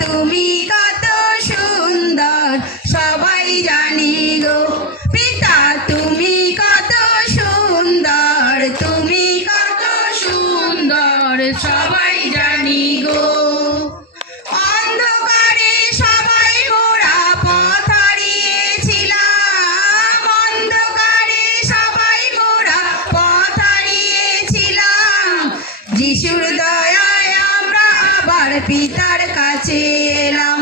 তুমি কত সুন্দর সবাই জানি গো পিতা তুমি কত সুন্দর তুমি কত সুন্দর সবাই জানি গো অন্ধকারে সবাই মোরা পথ হারিয়েছিলাম অন্ধকারে সবাই মোরা পথ হারিয়েছিলাম যিশুর দয়ায় আমরা আবার পিতার কাছে এলাম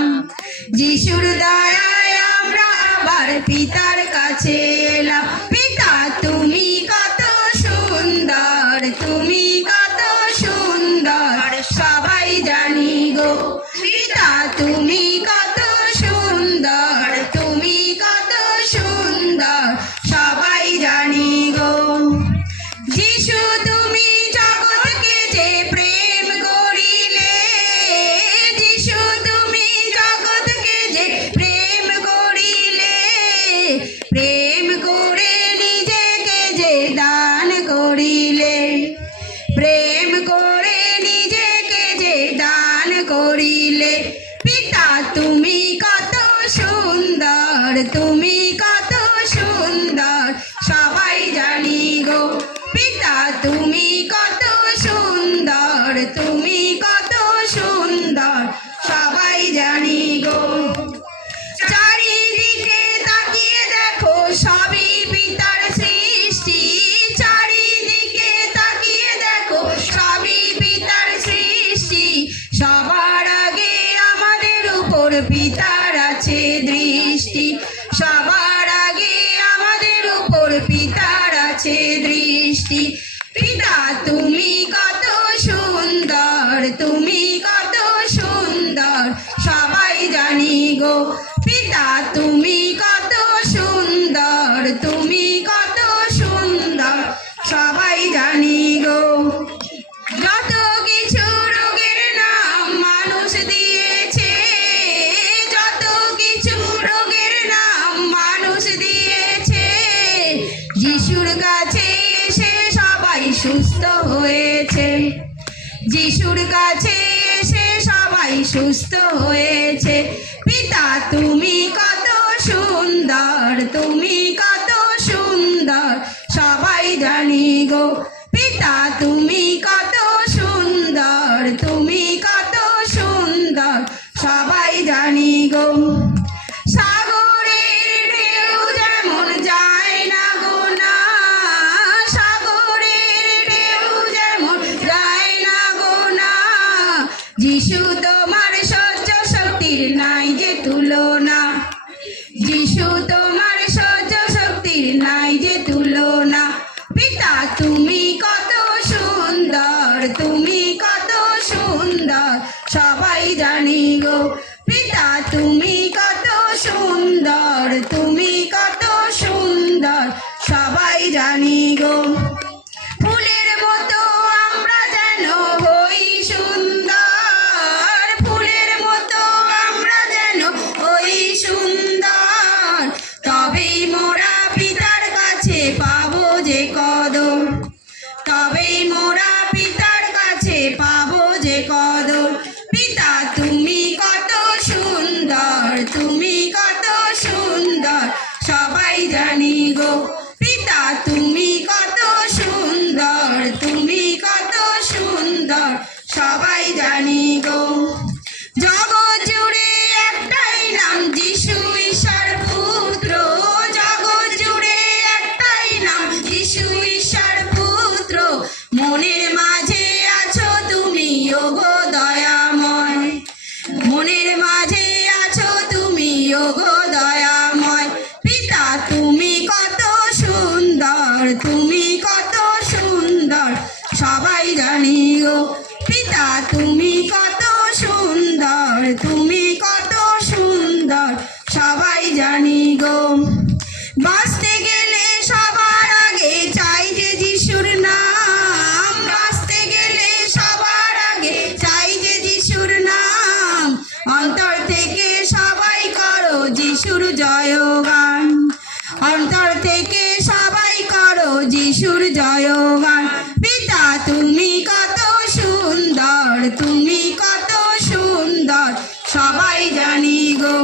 যিশুর দয়ায় আমরা আবার পিতার কাছে এলাম পিতা তুমি কত সুন্দর তুমি কত সুন্দর সবাই জানি গো পিতা তুমি কত সুন্দর তুমি কত সুন্দর সবাই জানি গো যিশু তুমি জগৎকে যে প্রেম করিলে যিশু তুমি জগৎকে যে প্রেম করিলে প্রেম করে নিজেকে যে দান করিলে প্রেম করে নিজেকে যে দান করিলে পিতা তুমি কত সুন্দর তুমি কত সুন্দর সবাই জানি গো পিতা তুমি কত সুন্দর তুমি কত সুন্দর সবাই জানি গো চারিদিকে তাকিয়ে দেখো সবই পিতার সৃষ্টি চারিদিকে তাকিয়ে দেখো সবই পিতার সৃষ্টি সবার আগে আমাদের উপর পিতার আছে দৃষ্টি সবার আগে আমাদের উপর পিতার আছে দৃষ্টি পিতা তুমি কত সুন্দর তুমি কত সুন্দর সবাই জানি গো পিতা তুমি কত সুন্দর তুমি কত সুন্দর সবাই জানি গো যত কিছু রোগের নাম মানুষ দিয়েছে যত কিছু রোগের নাম মানুষ দিয়েছে যিশুর কাছে এসে সবাই সুস্থ হয়েছে যিশুর কাছে এসে সবাই সুস্থ হয়েছে পিতা তুমি কত সুন্দর তুমি কত সুন্দর সবাই জানি গো পিতা তুমি কত সুন্দর তুমি কত সুন্দর সবাই জানি গো সাগরের ঢেউ যেমন যায় না গো না সাগরের ঢেউ যেমন যায় না গো না যিশু তোমার সহ্য শক্তির নাই যে তুলনা যিশু তোমার সহ্য শক্তির নাই যে তুলনা পিতা তুমি কত সুন্দর তুমি কত সুন্দর সবাই জানি গো পিতা তুমি কত সুন্দর তুমি কত সুন্দর সবাই জানি গো ফুলের মতো আমরা যেন হই সুন্দর ফুলের মতো আমরা যেন হই সুন্দর তবেই মোরা পিতার কাছে পাবো যে কদর তবেই মোরা পিতার কাছে পাবো যে কদর পিতা তুমি কত সুন্দর তুমি কত সুন্দর সবাই জানি গো পিতা তুমি কত সুন্দর তুমি কত সুন্দর সবাই জানি গো জগৎ জুড়ে একটাই নাম যিশু ঈশ্বর পুত্র জগৎ জুড়ে একটাই নাম যিশু ঈশ্বর পুত্র মনের মাঝে আছো তুমি ওগো দয়াময় মনের মাঝে আছো তুমি ওগো দয়াময় পিতা তুমি কত সুন্দর তুমি কত সুন্দর সবাই জানি গো পিতা তুমি কত সুন্দর তুমি কত সুন্দর সবাই জানি গো বাঁচতে গেলে সবার আগে চাই যে যিশুর নাম বাঁচতে গেলে সবার আগে চাই যে যিশুর নাম অন্তর থেকে সবাই করো যিশুর জয়গান অন্তর থেকে সবাই করো যিশুর জয়গান পিতা তুমি কত সুন্দর তুমি কত সুন্দর সবাই জানি গো